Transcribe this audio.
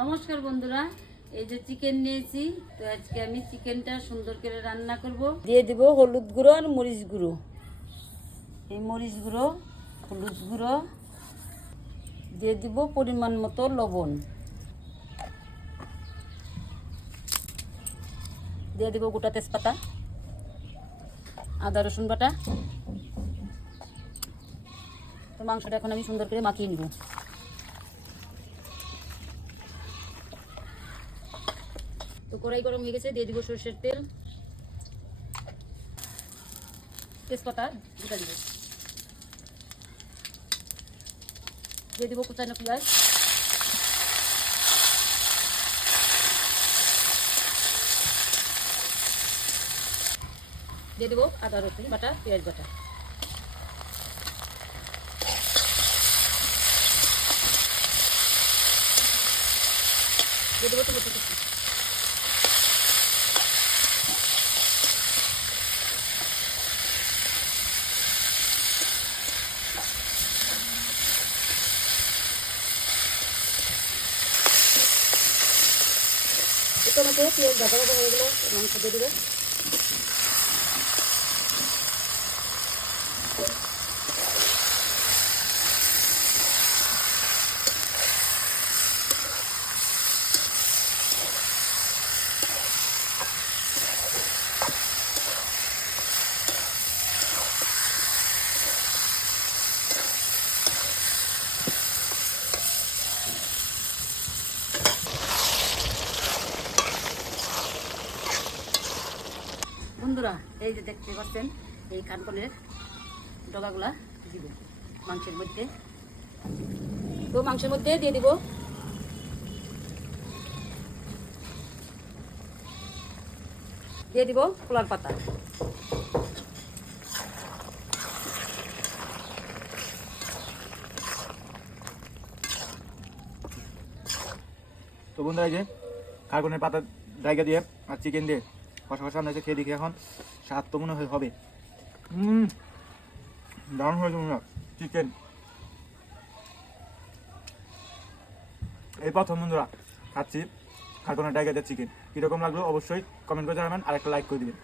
নমস্কার বন্ধুরা, এই যে চিকেন নিয়েছি, তো আজকে আমি চিকেনটা সুন্দর করে রান্না করব। দিয়ে দিব হলুদ গুঁড়ো আর মরিচ গুঁড়ো। এই মরিচ গুঁড়ো, হলুদ গুঁড়ো দিয়ে দিব পরিমাণ মতো লবণ, দিয়ে দিব গোটা তেজপাতা, আদা রসুন বাটা। তো মাংসটা এখন আমি সুন্দর করে মাখিয়ে নিব। তো কড়াই গরম হয়ে গেছে, দিয়ে দিব সরষের তেল, তেজপাতা দুটা দিব, দিয়ে দিব কুচানো পেঁয়াজ, দিয়ে দিব আদা রসুন বাটা, পেঁয়াজ বাটা, দিয়ে দেবো টমেটো কুচি, টমেটো পেঁয়াজ ভাজা ভাজা হয়ে গেলে মাংস দিয়ে দেবো। বন্ধুরা, এই যে দেখতে পাচ্ছেন, এই কানকনের ডগাগুলা দিব মাংসের মধ্যে। তো মাংসের মধ্যে দিয়ে দিব কলার পাতা, তো বন্ধুরা, এই যে কার্বনের পাতা জায়গা দিয়ে আর চিকেন দিয়ে কষা কষা আমরা খেয়ে দেখি এখন স্বাদ তো মনে হয় হবে। দারুণ হয়েছে বন্ধুরা চিকেন। এই প্রথম বন্ধুরা খাচ্ছি কার্বনের জায়গা দিয়ে চিকেন। কীরকম লাগলো অবশ্যই কমেন্ট করে জানাবেন আর একটা লাইক করে দিবেন।